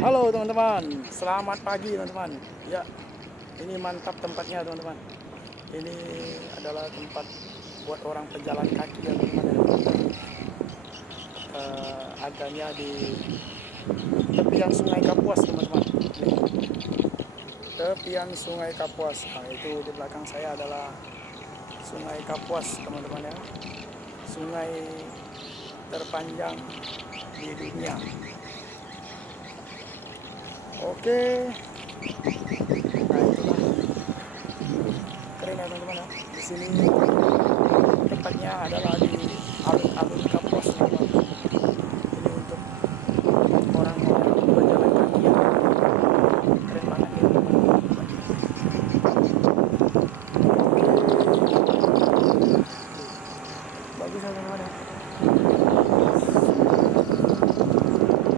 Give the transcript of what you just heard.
Halo teman-teman, selamat pagi teman-teman. Ya, ini mantap tempatnya teman-teman. Ini adalah tempat buat orang pejalan kaki ya teman-teman. Adanya di tepian Sungai Kapuas teman-teman. Nih, tepian Sungai Kapuas. Nah, itu di belakang saya adalah Sungai Kapuas teman-teman ya. Sungai terpanjang di dunia. Oke, nah itulah keren ya teman-teman ya. Di sini tempatnya adalah di alun-alun